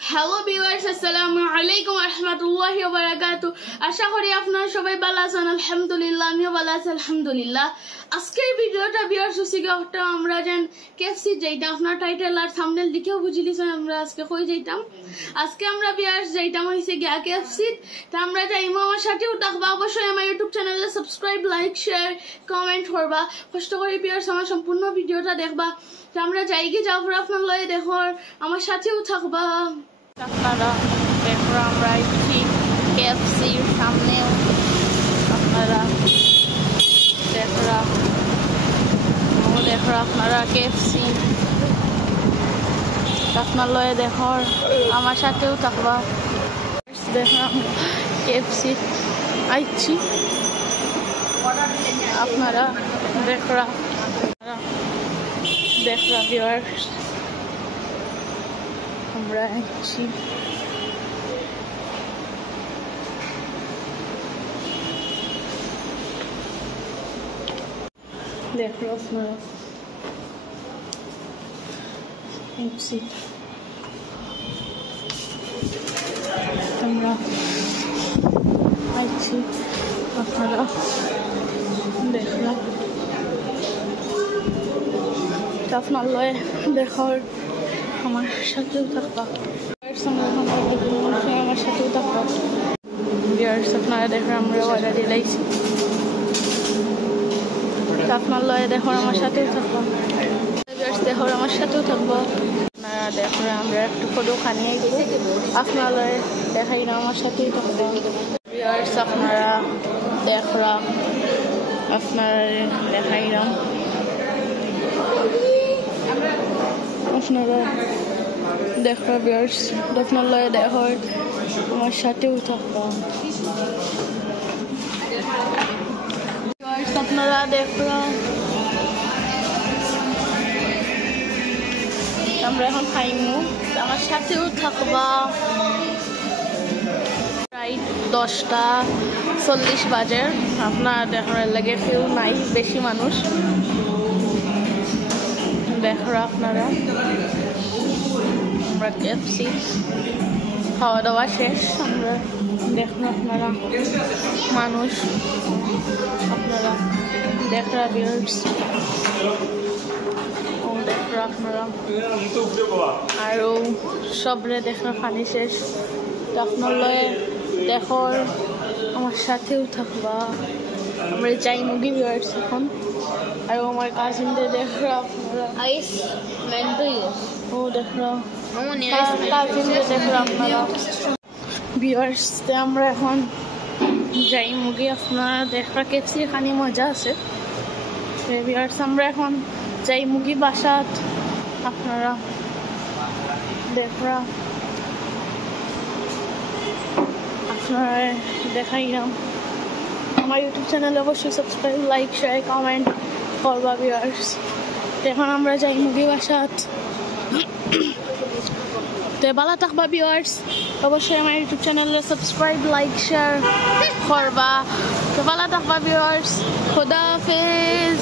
Hello viewers, আসসালামু আলাইকুম ওয়া রাহমাতুল্লাহি ওয়া বারাকাতুহু। আশা করি আপনারা সবাই ভালো আছেন। আলহামদুলিল্লাহ, আমিও ভালো আছি আলহামদুলিল্লাহ। আজকের ভিডিওটা ভিউয়ার্স হচ্ছে আমরা যেন কেএফসি যাইতাম। আপনার টাইটেল আর থাম্বনেল দেখেও বুঝে লিছেন আমরা আজকে কই যাইতাম। আজকে আমরা ভিউয়ার্স যাইতাম হইছে গিয়া কেএফসি। তা আমরা যাইমু, আমার সাথেও থাকবা। অবশ্যই আমার ইউটিউব চ্যানেলে সাবস্ক্রাইব, লাইক, শেয়ার, কমেন্ট করবা। কষ্ট করে ভিউয়ার্স আমার সম্পূর্ণ ভিডিওটা দেখবা। তা আমরা যাইগে যাওয়ার পর আপনার লয়ে দেখো, আমার সাথেও থাকবা। আপনারা দেখো আমরা এসেছি কেএফসির সামনেও। আপনারা দেখো আপনারা কেএফসি আপনার লয়ে দেখো, আমার সাথেও থাকবা। দেখো কেএফসি আইছি, আপনারা দেখরা ভিউয়ার্স আমরা আইছি। দেখো আপনারা কেএফসি আমরা আইছি, আপনারা দেখো আপনার লয়ে দেখার আমার সাথেও থাকবা। আমার সাথেও থাকবা ভিউয়ার্স। আপনারা দেখো আমরা অর্ডার দিলাইছি, আপনার লয়ে দেখো আমার সাথেও থাকবা। ভিউয়ার্স দেখো আমার সাথেও থাকবা। আপনারা দেখো আমরা একটু ফটো খানিয়ে গেছি, আপনার লয়ে দেখাই না আমার সাথেই থাকবা। ভিউয়ার্স আপনারা দেখো আপনার দেখাই না, আপনারা দেখো ভিউয়ার্স আপনার লয়ে দেখো আমার সাথেও থাকবা। ভিউয়ার্স আপনারা দেখো আমরা এখন খাইমু, আমার সাথেও থাকবা। প্রায় 10:40 বাজে। আপনার দেখার লাগে কেউ নাই, বেশি মানুষ। দেখো আপনারা আমরা কেএফসি খাওয়া দাওয়া শেষ। আমরা দেখো আপনারা মানুষ, আপনারা দেখরা ভিউয়ার্স দেখো আপনারা আরো সবরে দেখো খানি শেষ। আপনার লয়ে দেখো আমার সাথেও থাকবা। আমরা যাই মুগি ভিউয়ার্স এখন। আর আমার কাজিনদের দেখো আপনারা আইস মেন্টই ও দেখো কাজিনদের দেখো আপনারা ভিউয়ার্স। আমরা এখন যাই মুগি, আপনারা দেখো কেএফসি খানি মজা আছে ভিউয়ার্স। আমরা এখন যাই মুগি বাসাত, আপনারা দেখো আপনারা দেখাইলাম। আমার ইউটিউব চ্যানেলে অবশ্যই সাবস্ক্রাইব, লাইক, শেয়ার, কমেন্ট করবা ভিউয়ার্স। এখন আমরা যাই মুগি বাসাত। তো ভালো থাকবা ভিউয়ার্স, অবশ্যই আমার ইউটিউব চ্যানেলে সাবস্ক্রাইব, লাইক, শেয়ার করবা। তো ভালো থাকবা ভিউয়ার্স, খোদা হাফেজ।